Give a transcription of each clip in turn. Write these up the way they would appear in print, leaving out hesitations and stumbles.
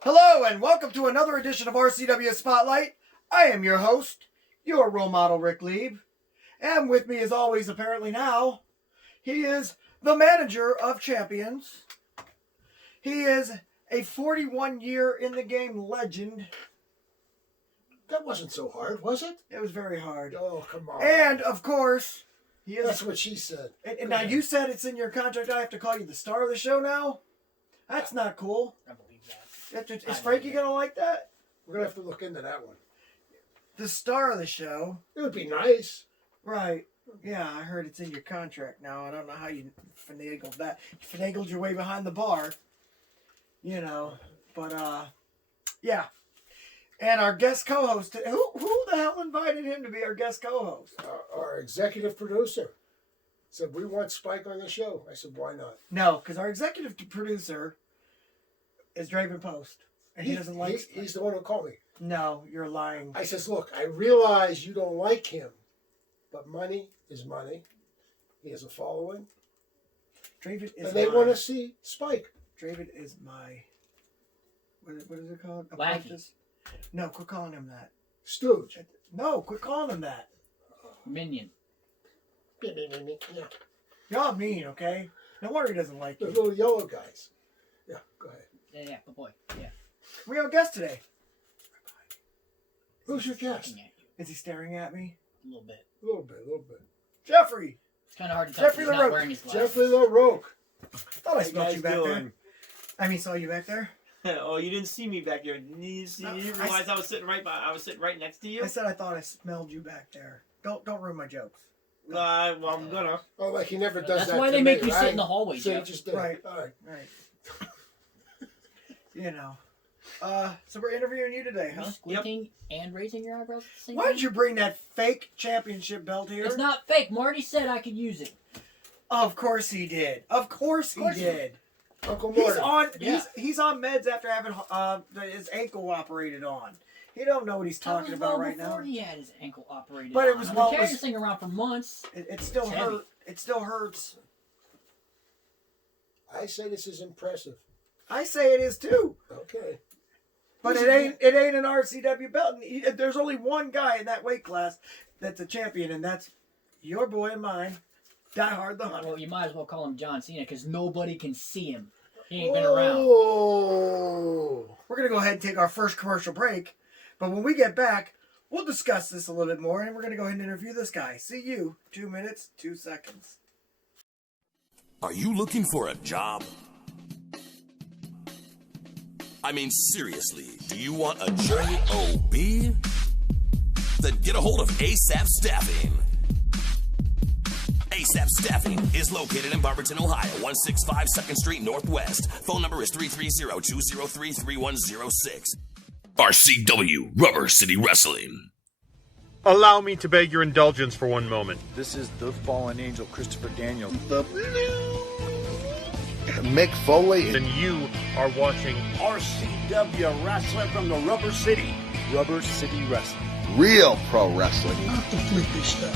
Hello and welcome to another edition of RCW Spotlight. I am your host, your role model, Ric Lieb. And with me as always, apparently now, he is the manager of champions. He is a 41-year in the game legend. That wasn't so hard, was it? It was very hard. Oh, come on. And of course, he is. That's what she said. And now you said it's in your contract. I have to call you the star of the show now? That's not cool. I believe that. Is Frankie going to like that? We're going to have to look into that one. The star of the show. It would be nice. Right. Yeah, I heard it's in your contract now. I don't know how you finagled that. You finagled your way behind the bar. You know. But, yeah. And our guest co-host. Who the hell invited him to be our guest co-host? Our executive producer said, we want Spike on the show. I said, why not? No, because our executive producer is Draven Post. And he doesn't like Spike. He's the one who called me. No, you're lying. I says, look, I realize you don't like him, but money is money. He has a following. Draven is and they want to see Spike. Draven is my... What is it called? Lackey. No, quit calling him that. Stooge. No, quit calling him that. Minion. Yeah. Y'all mean, okay? No wonder he doesn't like The you. little yellow guys. Yeah, go ahead. Yeah, good boy. Yeah. We have a guest today. Who's your guest? Looking at you Is he staring at me? a little bit. A little bit. Jeffrey! It's kind of hard to tell. Jeffrey He's not LaRocque. wearing his glasses. Jeffrey LaRocque. Thought I smelled guys you back doing? there. Saw you back there? Oh, you didn't see me back there. You didn't realize I was sitting right next to you. I said I thought I smelled you back there. Don't ruin my jokes. Well, I'm gonna. Oh, like he never does that. That's why to they make me, you right? sit in the hallway, So he Jeff. just did. Right. All right. Right. You know. So we're interviewing you today, You're huh? squinting and raising your eyebrows at the same Why time? did you bring that fake championship belt here? It's not fake. Marty said I could use it. Of course he did. Of course he did. Uncle He's Morty. on. Yeah. He's on meds after having his ankle operated on. He don't know what he's talking That was about well right now. before he had his ankle operated. But it on. was I've well- been carrying it was- this thing around for months. It still It's heavy. hurt. It still hurts. I say this is impressive. I say it is too. Okay. But it ain't an RCW belt. And there's only one guy in that weight class that's a champion, and that's your boy and mine, Die Hard the Hunter. Well, you might as well call him John Cena because nobody can see him. He ain't been around. Oh. We're gonna go ahead and take our first commercial break, but when we get back, we'll discuss this a little bit more, and we're gonna go ahead and interview this guy. See you. 2 minutes, 2 seconds. Are you looking for a job? I mean, seriously, do you want a job? Then get a hold of ASAP Staffing. ASAP Staffing is located in Barberton, Ohio, 165 2nd Street Northwest. Phone number is 330-203-3106. RCW Rubber City Wrestling. Allow me to beg your indulgence for one moment. This is the fallen angel, Christopher Daniel. The Mick Foley. And you are watching RCW Wrestling from the Rubber City. Rubber City Wrestling. Real pro wrestling. Not the flippy stuff.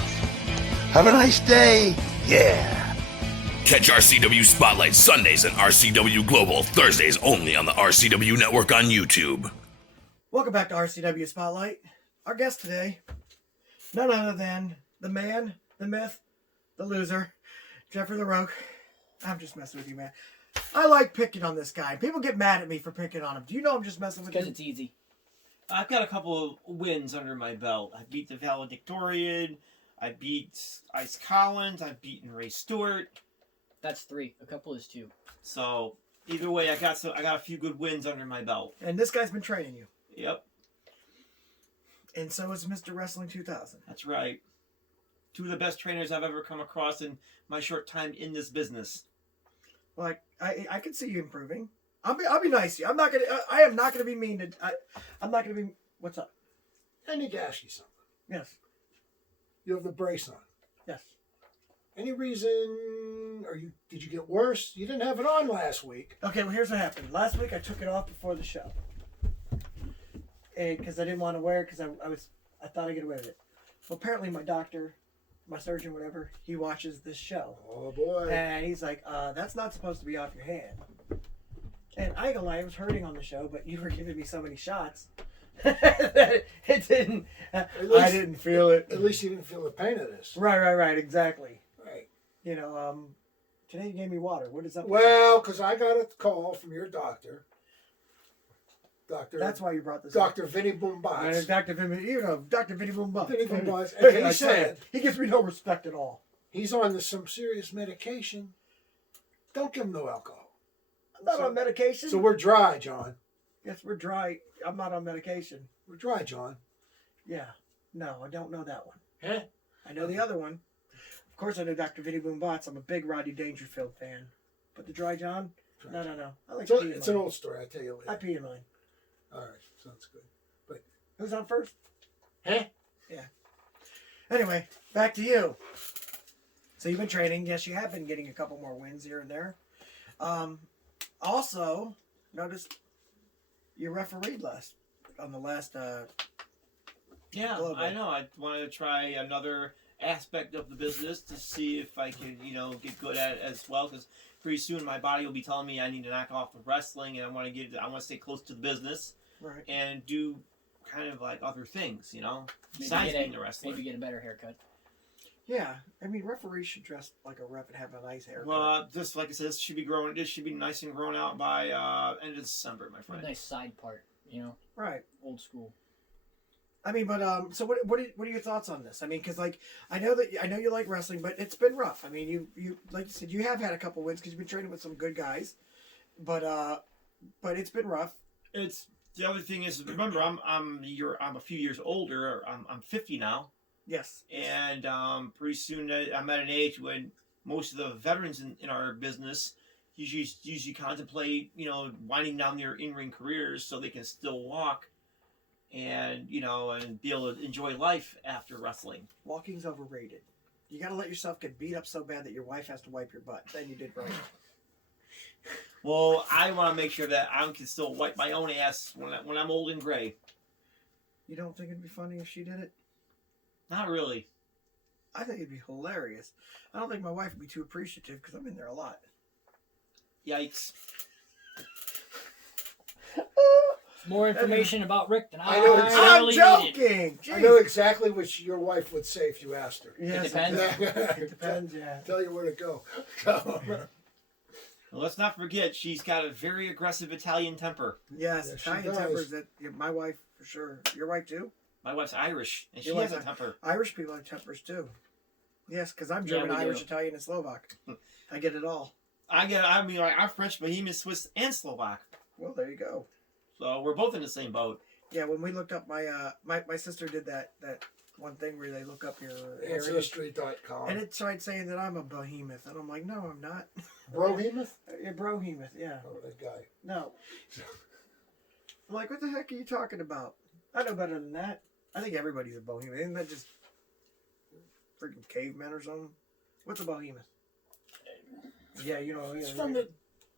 Have a nice day. Yeah. Catch RCW Spotlight Sundays and RCW Global Thursdays only on the RCW Network on YouTube. Welcome back to RCW Spotlight. Our guest today, none other than the man, the myth, the loser, Jeffrey LaRocque. I'm just messing with you, man. I like picking on this guy. People get mad at me for picking on him. Do you know I'm just messing with Because you? it's easy. I've got a couple of wins under my belt. I beat the Valedictorian. I beat Ice Collins. I've beaten Ray Stewart. That's 3. A couple is 2. So either way, I got a few good wins under my belt. And this guy's been training you. Yep. And so is Mr. Wrestling 2000. That's right. Two of the best trainers I've ever come across in my short time in this business. Like, I could see you improving. I'll be nice to you. I am not gonna be mean to. I'm not gonna be. What's up? I need to ask you something. Yes. You have the brace on. Yes. Any reason, did you get worse? You didn't have it on last week. Okay. Well, here's what happened. Last week I took it off before the show, and because I didn't want to wear it because I thought I'd get away with it. Well, apparently my doctor, my surgeon, whatever, he watches this show. Oh boy. And he's like, that's not supposed to be off your hand. And I ain't gonna lie, it was hurting on the show, but you were giving me so many shots that it didn't. I didn't feel it. At least you didn't feel the pain of this. Right, exactly. Right. You know, today you gave me water. What is that? Well, because I got a call from your doctor. That's why you brought this Dr. up. Vinny Boombots. Dr. Vinny Boombots. Vinny Boombots. And he said, he gives me no respect at all. he's on some serious medication. Don't give him no alcohol. I'm not on medication. So we're dry, John. Yes, we're dry. I'm not on medication. We're dry, John. Yeah. No, I don't know that one. Huh? I know the other one. Of course, I know Dr. Vinny Boombots. I'm a big Rodney Dangerfield fan. But the Dry John? No. I like So pee in it's mine. an old story. I'll tell you later. I pee in mine. All right. Sounds good. But Who's on first? huh? Yeah. Anyway, back to you. So you've been training. Yes, you have been getting a couple more wins here and there. Also, noticed you refereed on the last. Yeah, Global. I know. I wanted to try another aspect of the business to see if I could, get good at it as well. Because pretty soon my body will be telling me I need to knock off the wrestling, and I want to stay close to the business, Right. and do kind of like other things, Maybe besides get being a wrestler. Maybe get a better haircut. Yeah, I mean referees should dress like a ref and have a nice haircut. Well, just like I said, this should be growing. This should be nice and grown out by end of December, my A friend. nice side part, Right. old school. I mean, but so what are your thoughts on this? I mean, because like I know you like wrestling, but it's been rough. I mean, you like you said, you have had a couple wins because you've been training with some good guys, but it's been rough. It's the other thing is, remember, I'm a few years older. I'm 50 now. Yes. And pretty soon I'm at an age when most of the veterans in our business usually contemplate, winding down their in-ring careers so they can still walk and, and be able to enjoy life after wrestling. Walking's overrated. You got to let yourself get beat up so bad that your wife has to wipe your butt. Then you did right. Well, I want to make sure that I can still wipe my own ass when I'm old and gray. You don't think it'd be funny if she did it? Not really. I think it'd be hilarious. I don't think my wife would be too appreciative because I'm in there a lot. Yikes. More information about Rick than I I know I'm really needed. joking. I Jeez. know exactly what your wife would say if you asked her. Yes, It depends. It depends, yeah. Tell you where to go. Well, let's not forget, she's got a very aggressive Italian temper. Yes, Yes, she Italian does. tempers. My wife for sure. Your wife too. My wife's Irish, and she Your has a wife's temper. Irish people have tempers too. Yes, because I'm Yeah, German, we do. Irish, Italian, and Slovak. I get it all. I'm French, Bohemian, Swiss, and Slovak. Well, there you go. So we're both in the same boat. Yeah, when we looked up my sister did that one thing where they look up your heritage, Ancestry.com. and it tried saying that I'm a behemoth, and I'm like, no, I'm not. Brohemoth? A brohemoth, yeah. Oh, that guy. No. I'm like, what the heck are you talking about? I know better than that. I think everybody's a behemoth. Isn't that just freaking cavemen or something? What's a behemoth? Yeah, you know. It's from the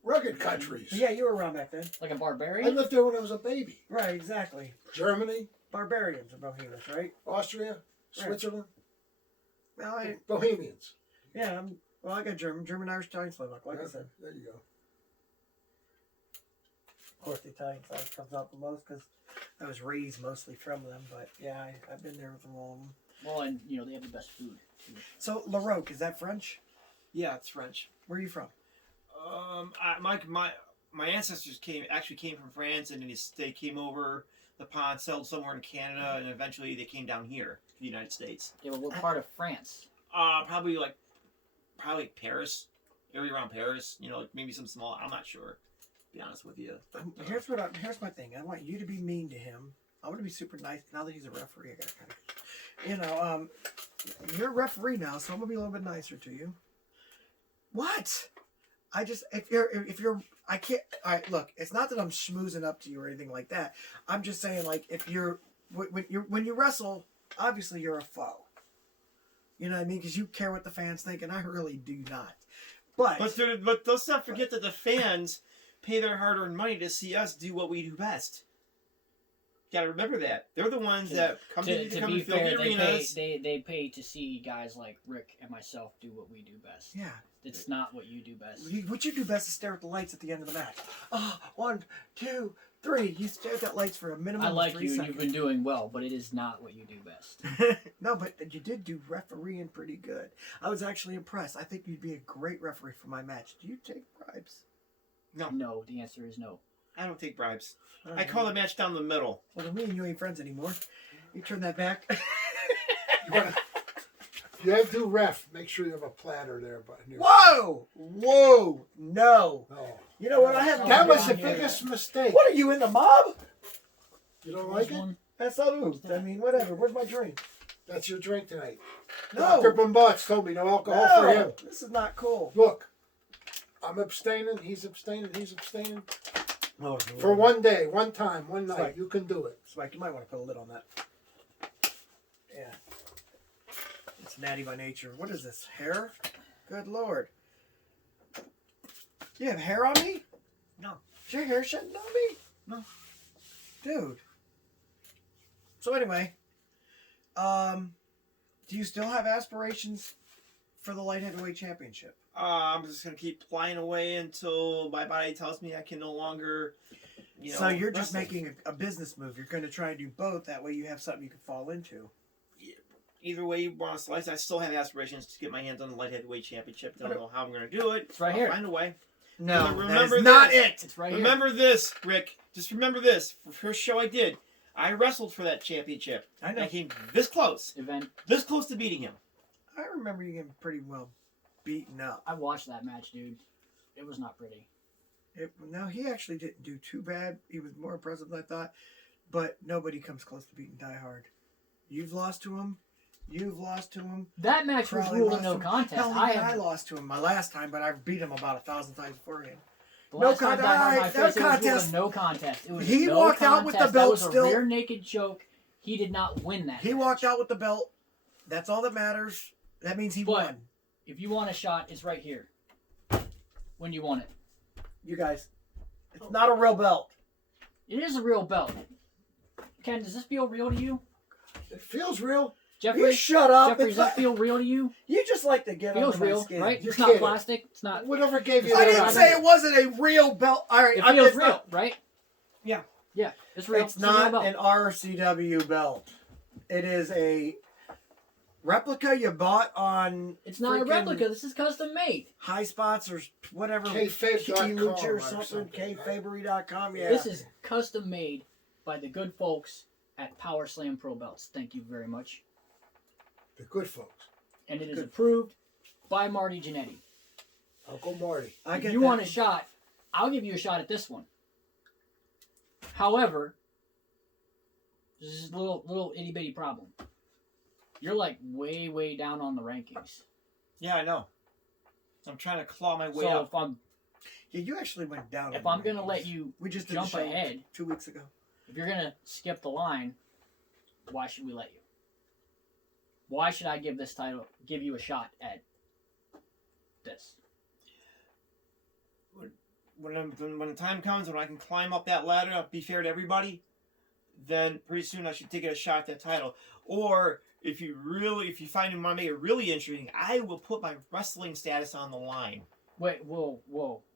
rugged countries. Yeah, you were around back then. Like a I barbarian? lived there when I was a baby. Right, exactly. Germany, Barbarians are behemoths, right? Austria, Switzerland, Well, Bohemians. I got German, Irish, Italian, Slovak, like I Yeah, said. there you go. Of course, the Italian side comes out the most because I was raised mostly from them. But yeah, I've been there with them all of them. Well, and, they have the best food, too. So, LaRocque, is that French? Yeah, it's French. Where are you from? My ancestors came from France, and then they came over the pond, settled somewhere in Canada, and eventually they came down here to the United States. Yeah, but what part of France? Probably Paris, area around Paris. Maybe some small. I'm not sure. To be honest with you. Here's my thing. I want you to be mean to him I'm gonna be super nice now that he's a referee. I gotta kind of, you're a referee now, so I'm gonna be a little bit nicer to you. What? I just if you're I can't. All right, look, it's not that I'm schmoozing up to you or anything like that. I'm just saying, like, if you're when you wrestle, obviously you're a foe. You know what I mean? Because you care what the fans think, and I really do not. But let's not forget that the fans pay their hard-earned money to see us do what we do best. You gotta remember that. They're the ones that come to come be and fill fair, the arenas. they pay to see guys like Rick and myself do what we do best. yeah, It's not what you do best. what you do best is stare at the lights at the end of the match. Oh, 1, 2, 3. You stare at that lights for a minimum I like of 3 you, and seconds. you've been doing well, but it is not what you do best. No, but you did do refereeing pretty good. I was actually impressed. I think you'd be a great referee for my match. Do you take bribes? No, the answer is no. I don't take bribes. I call the match down the middle. Well, then me and you ain't friends anymore. You turn that back. You have to do ref. Make sure you have a platter there. Whoa! Whoa! No. No. You know what? I haven't. That was the down here. biggest mistake. What are you in the mob? You don't like it? One. That's salute. I mean, whatever. Where's my drink? That's your drink tonight. No. Dr. Bombats told me no alcohol No. for him. This is not cool. Look, I'm abstaining. He's abstaining. He's abstaining. Oh, For one day, one time, one night. Right. You can do it. Spike, you might want to put a lid on that. Yeah. It's natty by nature. What is this? Hair? Good lord. You have hair on me? No. Is your hair shedding on me? No. Dude. So anyway, do you still have aspirations for the light heavyweight championship? I'm just gonna keep flying away until my body tells me I can no longer. So you're just wrestle. making a business move. You're going to try and do both. That way you have something you can fall into. Either way you want to slice, I still have aspirations to get my hands on the light heavyweight championship. Don't know how I'm gonna do it. It's right I'll here. Find a way. No, But that remember is not this. it. It's right Remember this, Rick. Just remember this. For the first show I did, I wrestled for that championship. I know. I came this close. here. Event. This close to beating him. I remember you getting pretty well beaten up. I watched that match, dude. It was not pretty. No, he actually didn't do too bad. He was more impressive than I thought. But nobody comes close to beating Die Hard. You've lost to him. You've lost to him. That match was Crowley ruled a lost no to him. contest. Hell, I even I have lost to him my last time, but I beat him about 1,000 times beforehand. the no last time contest. I had my That face, it was ruled contest. a no contest. It was He a no walked out with the contest. belt That was a still. rear naked choke. He did not win that. He match. walked out with the belt. That's all that matters. That means he But- won. If you want a shot, it's right here. When you want it. You guys, it's not a real belt. It is a real belt. Ken, does this feel real to you? It feels real. Jeffrey, You shut up. Jeffrey, It's does not- that feel real to you? You just like to get Feels under my real, skin. right? You It's not kidding. plastic. It's not. Whatever gave you I that didn't idea. say it wasn't a real belt. All right, It I'm feels just real, not- right? Yeah. Yeah, it's real. It's a real not belt. an RCW belt. It is a replica you bought on. It's not a freaking replica. This is custom made. High Spots or whatever. Kayfabe.com Lucha or or something. something. Kfabery.com. Yeah. This is custom made by the good folks at Power Slam Pro Belts. Thank you very much. The good folks. And it is approved by Marty Jannetty. Uncle Marty. I If get you that. want a shot, I'll give you a shot at this one. However, this is a little itty bitty problem. You're like way down on the rankings. Yeah, I know. I'm trying to claw my way So up. Yeah, you actually went down. if on I'm the gonna rankings. let you we just did jump the show ahead, 2 weeks ago. if you're gonna skip the line, why should we let you? Why should I give you a shot at this? When the time comes when I can climb up that ladder, I'll be fair to everybody. Then pretty soon I should take a shot at that title. Or if you find you want to make it really interesting, I will put my wrestling status on the line. Wait, whoa,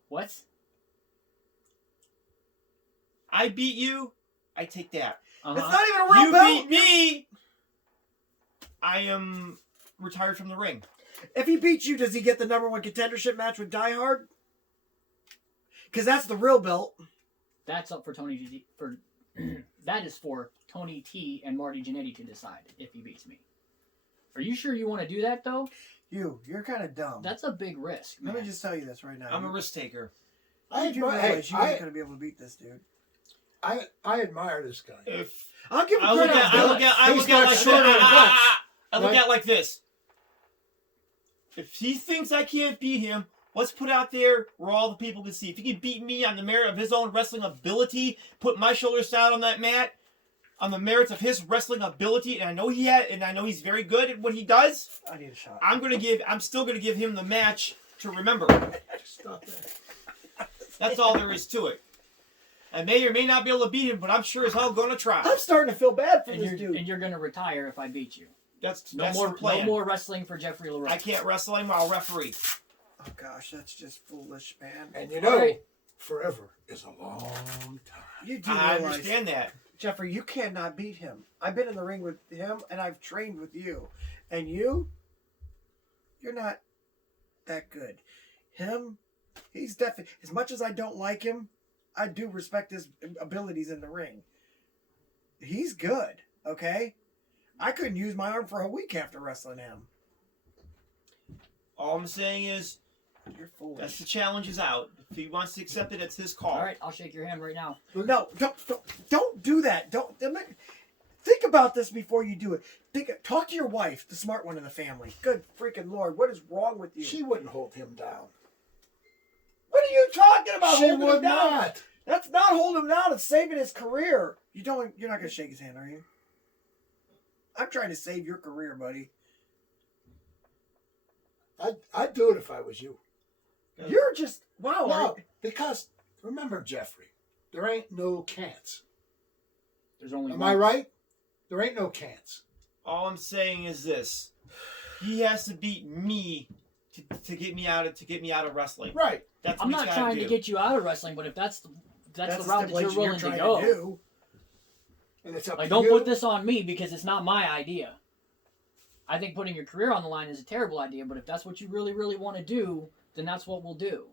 what? I beat you, I take that. Uh-huh. It's not even a real You belt. beat me, I am retired from the ring. If he beats you, does he get the #1 contendership match with Die Hard? Because that's the real belt. That's up for Tony G. That is for Tony T and Marty Jannetty to decide if he beats me. Are you sure you want to do that though? You're kind of dumb. That's a big risk, man. Let me just tell you this right now. I'm a risk taker. How did you Hey, realize you weren't I- going to be able to beat this dude? I admire this guy. If I'll give him I look credit. at, I look at, I He's look at got like shorter this. guts, I look right? at it like this. If he thinks I can't beat him, let's put out there where all the people can see. If he can beat me on the merit of his own wrestling ability, put my shoulders down on that mat, on the merits of his wrestling ability, and I know he's very good at what he does. I need a shot. I'm still gonna give him the match to remember. Stop that. That's all there is to it. I may or may not be able to beat him, but I'm sure as hell gonna try. I'm starting to feel bad for this dude. And you're going to retire if I beat you. That's No the more plan. no more wrestling for Jeffrey LaRocque. I can't wrestle anymore. I'll referee. Oh gosh, that's just foolish, man. And you know, Right. forever is a long time. You do I realize, understand that. Jeffrey, you cannot beat him. I've been in the ring with him, and I've trained with you. And you're not that good. Him, he's definitely, as much as I don't like him, I do respect his abilities in the ring. He's good, okay? I couldn't use my arm for a week after wrestling him. All I'm saying is You're foolish. that's the challenge is out. If he wants to accept it, it's his call. All right, I'll shake your hand right now. No, don't do that. Don't think about this before you do it. Talk to your wife, the smart one in the family. Good freaking Lord, what is wrong with you? She wouldn't hold him down. What are you talking about? She holding him would down? not. That's not holding him down. It's saving his career. You're not gonna shake his hand, are you? I'm trying to save your career, buddy. I'd do it if I was you. You're just wow. No, because remember, Jeffrey, there ain't no can'ts. There's only Am one. I right? There ain't no can'ts. All I'm saying is this: he has to beat me to get me out of wrestling. Right. That's what I'm he's not gotta trying do. to get you out of wrestling, but if that's the route that you're stipulation willing to trying go, do. And it's up like to don't you. put this on me because it's not my idea. I think putting your career on the line is a terrible idea, but if that's what you really, really want to do, then that's what we'll do.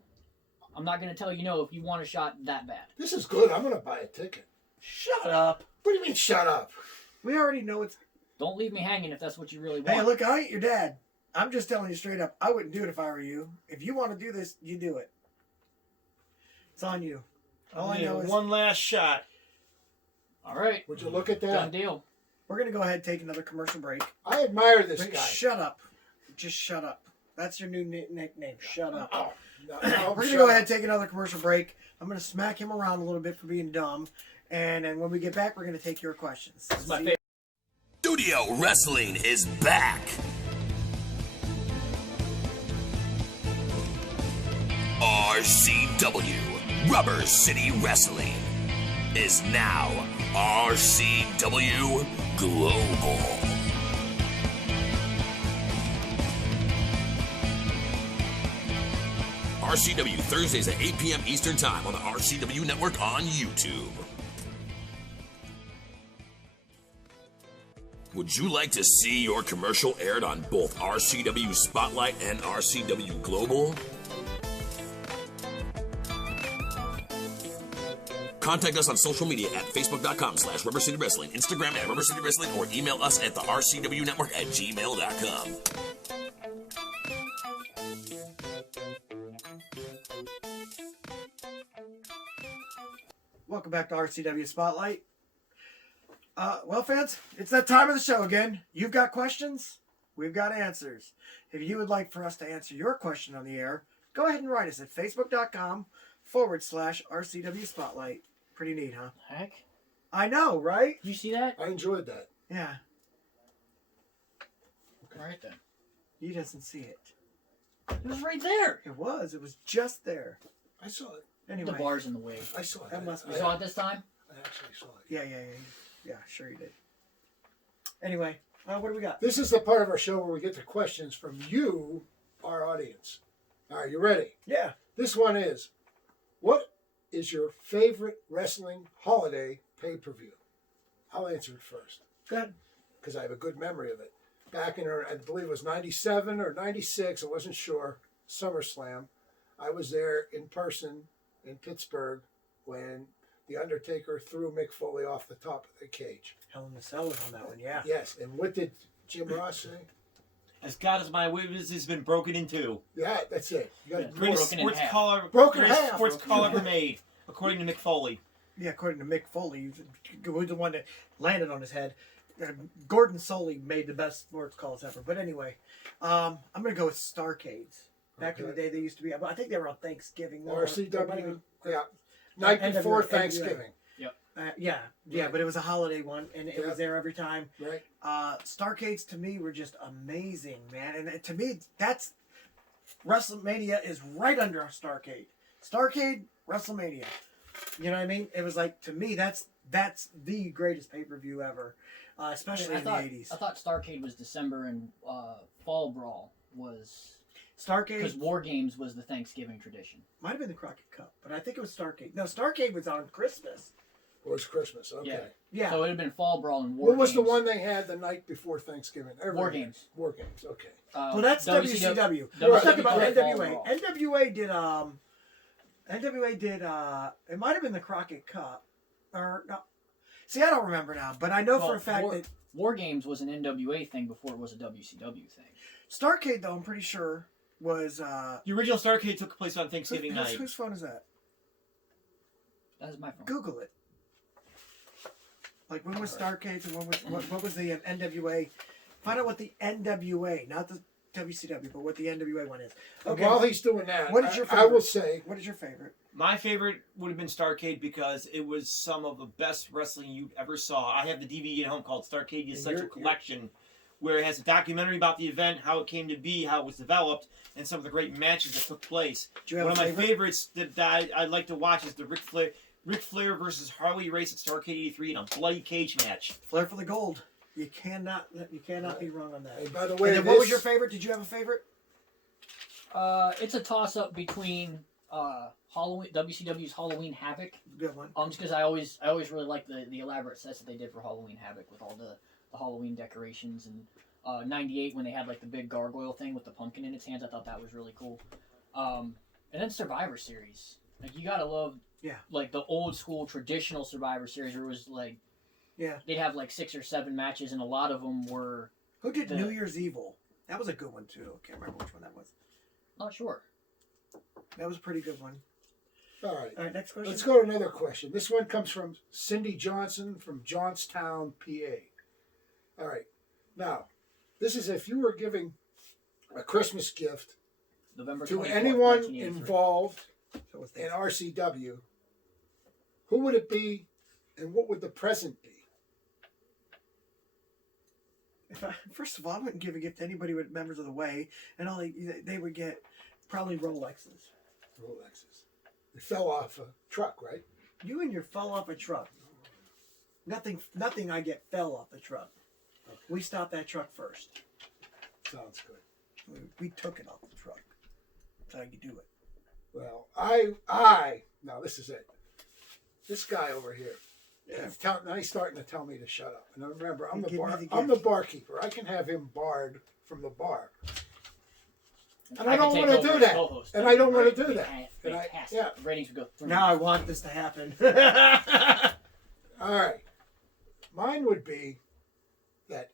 I'm not going to tell you no if you want a shot that bad. This is good. I'm going to buy a ticket. Shut up. What do you mean, shut up? We already know it's. Don't leave me hanging if that's what you really want. Hey, look, I ain't your dad. I'm just telling you straight up. I wouldn't do it if I were you. If you want to do this, you do it. It's on you. All I Yeah, know is one last shot. All right. Would you look at Done that? deal. we're gonna go ahead and take another commercial break. I admire this Wait, guy. shut up. Just shut up. That's your new nickname. Shut up. Oh, no, We're shut gonna go ahead up. and take another commercial break. I'm gonna smack him around a little bit for being dumb, and then when we get back, we're gonna take your questions. This is my See- favorite. Studio Wrestling is back. RCW, Rubber City Wrestling, is now RCW Global. RCW Thursdays at 8 p.m. Eastern Time on the RCW Network on YouTube. Would you like to see your commercial aired on both RCW Spotlight and RCW Global? Contact us on social media at facebook.com/Rubber City Wrestling, Instagram at Rubber City Wrestling, or email us at the RCW Network at gmail.com. Welcome back to RCW Spotlight. Well, fans, it's that time of the show again. You've got questions, we've got answers. If you would like for us to answer your question on the air, go ahead and write us at facebook.com/RCW Spotlight. Pretty neat, huh? Heck. I know, right? Did you see that? I enjoyed that. Yeah, All right then. he doesn't see it. It was right there. It was just there. I saw it. Anyway, The bar's in the way. I saw it. That must be- You saw it this time? I actually saw it. yeah, sure you did. Anyway, what do we got? This is the part of our show where we get the questions from you, our audience. All right, you ready? Yeah. This one is, what is your favorite wrestling holiday pay-per-view? I'll answer it first. Good. Because I have a good memory of it. Back in, I believe it was 97 or 96, I wasn't sure, SummerSlam. I was there in person in Pittsburgh when The Undertaker threw Mick Foley off the top of the cage. Hell in the Cell was on that one, yeah. Yes, and what did Jim Ross say? As God is my witness, has been broken in two. Yeah, that's it. You got Yeah. Greatest Broken in sports half. call ever, Broken in greatest half. sports call ever made, according to Mick Foley. Yeah, according to Mick Foley, who's the one that landed on his head. Gordon Soley made the best sports calls ever. But anyway, I'm going to go with Starcades. Back in the day, they used to be. I think they were on Thanksgiving. RCW, yeah. Night before Thanksgiving. Yeah, but it was a holiday one, and it was there every time. Right. Starcades to me were just amazing, man. And to me, that's WrestleMania is right under Starcade. Starcade, WrestleMania. You know what I mean? It was like, to me, that's the greatest pay-per-view ever, especially in the 80s. I thought Starcade was December and Fall Brawl was... Starcade... Because War Games was the Thanksgiving tradition. Might have been the Crockett Cup, but I think it was Starcade. No, Starcade was on Christmas. It was Christmas, okay. Yeah. So it would have been Fall Brawl and War What was Games. the one they had the night before Thanksgiving? War Games. War Games, okay. Well, that's WCW. WCW. Let's talk about Fall NWA. Brawl. NWA did, it might have been the Crockett Cup. Or, no. See, I don't remember now, but I know for a fact that... War Games was an NWA thing before it was a WCW thing. Starcade, though, I'm pretty sure, was... The original Starcade took place on Thanksgiving night. Whose phone is that? That is my phone. Google it. Like, when was Starcade and what was the NWA? Find out what the NWA, not the WCW, but what the NWA one is. Okay. While he's doing that, What is your favorite? I will say... What is your favorite? My favorite would have been Starcade because it was some of the best wrestling you ever saw. I have the DVD at home called Starcade The Essential Collection, where it has a documentary about the event, how it came to be, how it was developed, and some of the great matches that took place. One of my favorites that I like to watch is the Ric Flair versus Harley race at Starcade 83 in a bloody cage match. Flair for the gold. You cannot be wrong on that. Hey, by the way, what was your favorite? Did you have a favorite? It's a toss-up between Halloween, WCW's Halloween Havoc. Good one. Just because I always really liked the elaborate sets that they did for Halloween Havoc with all the Halloween decorations, and 98 when they had like the big gargoyle thing with the pumpkin in its hands. I thought that was really cool. And then Survivor Series. Like, you gotta love like the old school traditional Survivor Series where it was like they'd have like 6 or 7 matches, and a lot of them were... Who did New Year's Evil? That was a good one too. I can't remember which one that was. Not sure. That was a pretty good one. All right, next question. Let's go to another question. This one comes from Cindy Johnson from Johnstown, PA. All right. Now, this is if you were giving a Christmas gift November to 24th, anyone 1983. involved in RCW, who would it be and what would the present be? First of all, I wouldn't give a gift to anybody with members of the Way, and all they would get probably Rolexes. Rolexes. They fell off a truck, right? You and your fell off a truck. Nothing I get fell off the truck. Okay. We stopped that truck first. Sounds good. We took it off the truck. That's how you do it. Well, now this is it. This guy over here. Now he's starting to tell me to shut up. And remember, I'm the barkeeper. I can have him barred from the bar. And I don't want to do that. And I don't want to do that. Fantastic. Ratings would go through. Now I want this to happen. All right. Mine would be that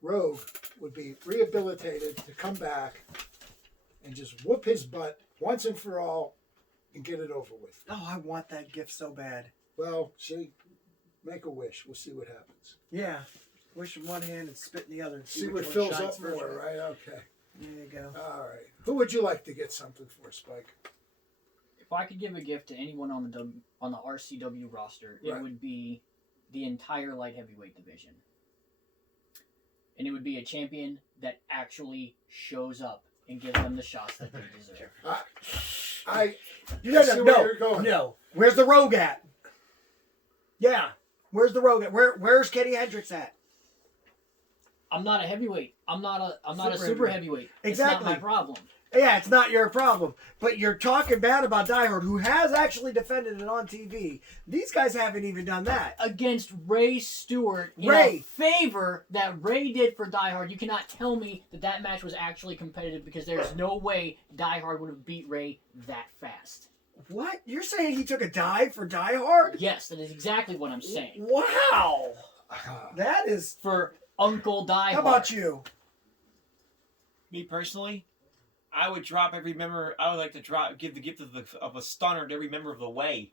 Rogue would be rehabilitated to come back and just whoop his butt once and for all and get it over with. Oh, I want that gift so bad. Well, see, make a wish. We'll see what happens. Yeah. Wish in one hand and spit in the other. And see what fills up more, right? Okay. There you go. All right. Who would you like to get something for, Spike? If I could give a gift to anyone on the RCW roster, it would be the entire light heavyweight division. And it would be a champion that actually shows up and gives them the shots that they deserve. No. Where's the Rogue at? Yeah. Where's the Rogue at? Where's Kenny Hendricks at? I'm not a heavyweight. I'm not a super heavyweight. Exactly. It's not my problem. Yeah, it's not your problem. But you're talking bad about Die Hard, who has actually defended it on TV. These guys haven't even done that. Against Ray Stewart in a favor that Ray did for Die Hard. You cannot tell me that match was actually competitive because there's no way Die Hard would have beat Ray that fast. What? You're saying he took a dive for Die Hard? Yes, that is exactly what I'm saying. Wow. That is... For Uncle Die Hard. How about you? Me personally, I would drop every member. I would like to give the gift of a stunner to every member of the Way.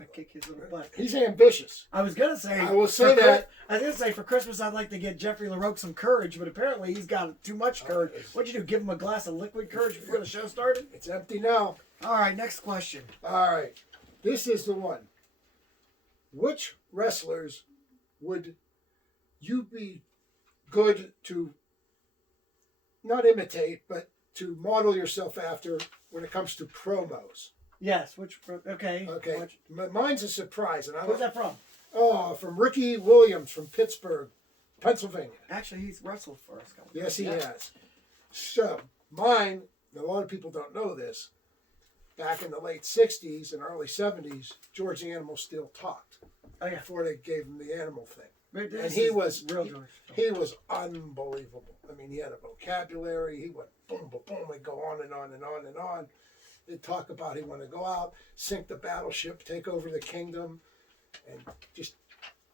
I kick his little butt. He's ambitious. I was gonna say. I will say that. I was gonna say for Christmas I'd like to get Jeffrey LaRocque some courage, but apparently he's got too much courage. What'd you do? Give him a glass of liquid courage before the show started? It's empty now. All right, next question. All right. This is the one. Which wrestlers would you be good to not imitate, but to model yourself after when it comes to promos? Yes. Okay. Okay. Mine's a surprise, and I Where's that from? Oh, from Ricky Williams from Pittsburgh, Pennsylvania. Actually, he's wrestled for us. Yes, he has. So mine. A lot of people don't know this. Back in the late '60s and early '70s, George the Animal still talked. Oh yeah. Before they gave him the animal thing. And he was real George. He was unbelievable. I mean, he had a vocabulary. He went boom, boom, boom, and go on and on and on and on. They'd talk about he wanted to go out, sink the battleship, take over the kingdom, and just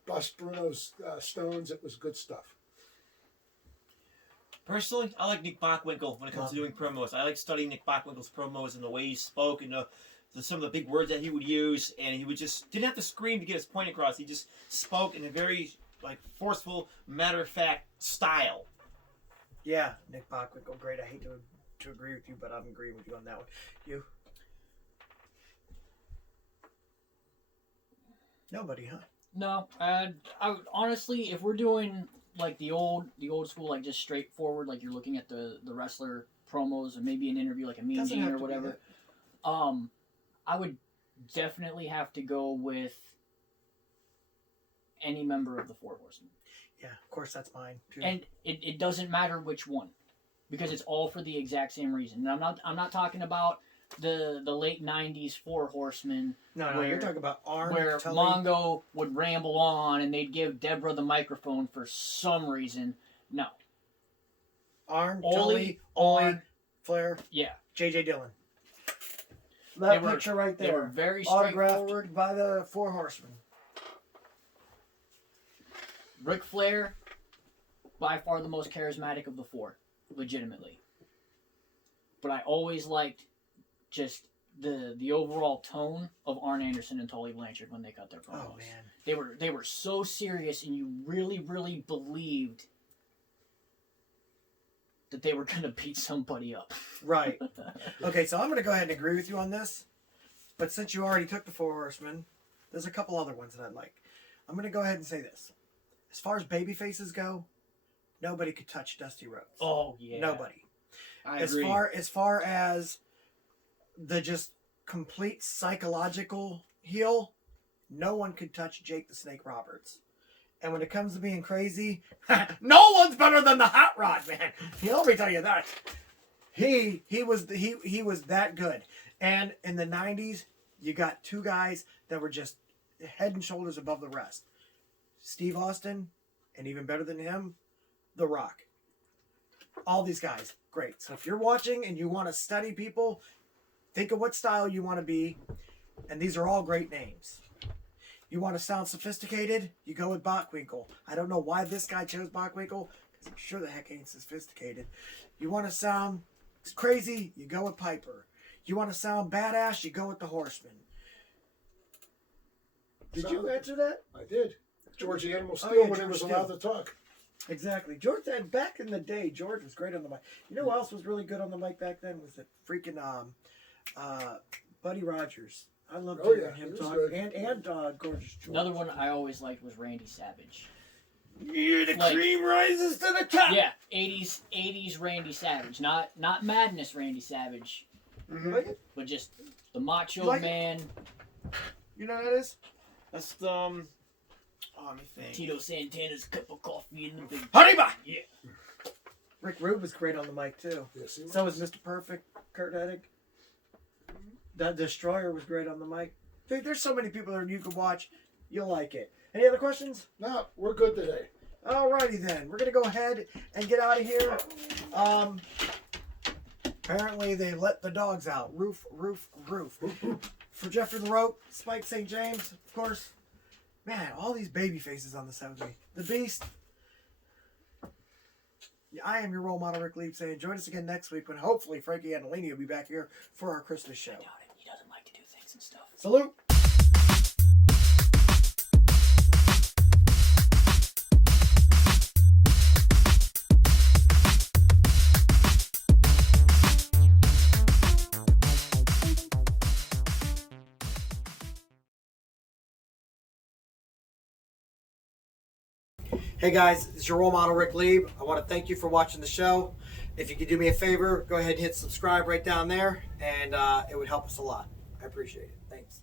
bust Bruno's stones. It was good stuff. Personally, I like Nick Bockwinkel when it comes to doing promos. I like studying Nick Bockwinkel's promos and the way he spoke and some of the big words that he would use. And he would just didn't have to scream to get his point across. He just spoke in a very forceful, matter-of-fact style. Yeah, Nick Bockwinkel, great. I hate to agree with you, but I'm agreeing with you on that one. You? Nobody, huh? No, I would, honestly, if we're doing like the old school, like just straightforward, like you're looking at the wrestler promos or maybe an interview like a Mean Gene or whatever, I would definitely have to go with any member of the Four Horsemen. Yeah, of course, that's mine too. And it doesn't matter which one, because it's all for the exact same reason. And I'm not talking about the late '90s Four Horsemen. No, you're talking about Arn, where Tully. Mongo would ramble on and they'd give Deborah the microphone for some reason. No. Arn, Ole, Tully, Arn, Flair, yeah, J.J. Dillon. That They were- picture right there. they were very autographed straightforward. by the Four Horsemen. Ric Flair, by far the most charismatic of the four, legitimately. But I always liked just the overall tone of Arn Anderson and Tully Blanchard when they cut their promos. Oh man, They were so serious, and you really, really believed that they were gonna beat somebody up. right. Okay, so I'm going to go ahead and agree with you on this. But since you already took the Four Horsemen, there's a couple other ones that I'd like. I'm going to go ahead and say this. As far as baby faces go, nobody could touch Dusty Rhodes. Oh yeah, Nobody. I As agree. far as the just complete psychological heel, no one could touch Jake the Snake Roberts. And when it comes to being crazy, no one's better than the Hot Rod, man. Let me tell you that. He was that good. And in the 90s, you got two guys that were just head and shoulders above the rest. Steve Austin, and even better than him, The Rock. All these guys, great. So if you're watching and you want to study people, think of what style you want to be, and these are all great names. You want to sound sophisticated, you go with Bockwinkel. I don't know why this guy chose Bockwinkel, because I'm sure the heck ain't sophisticated. You want to sound crazy, you go with Piper. You want to sound badass, you go with the Horseman. Did you answer that? I did. George the Animal Steel yeah, when he George was Steele. allowed to talk. Exactly. George, back in the day, George was great on the mic. You know who else was really good on the mic back then? Was it freaking Buddy Rogers. I loved hearing him talk. good. And Gorgeous George. Another one I always liked was Randy Savage. Yeah, the Like- cream rises to the top. Yeah, 80s Randy Savage, not Madness Randy Savage, Mm-hmm. but just the Macho You like it? Man, You know what that is? That's the let me think. Tito Santana's cup of coffee in the big. Honeyba! Yeah. Rick Rude was great on the mic too. Yes, he So was Mr. Perfect, Kurt Hennig. The Destroyer was great on the mic. Dude, there's so many people there you can watch. You'll like it. Any other questions? No, we're good today. Alrighty then. We're going to go ahead and get out of here. Apparently they let the dogs out. Roof. For Jeffrey LaRocque, Spike St. James, of course. Man, all these baby faces on the 7th. The Beast. I am your role model, Ric Lieb, saying join us again next week when hopefully Frankie and Alini will be back here for our Christmas show. He doesn't like to do things and stuff. Salute! Hey guys, it's your role model, Ric Lieb. I want to thank you for watching the show. If you could do me a favor, go ahead and hit subscribe right down there, and it would help us a lot. I appreciate it. Thanks.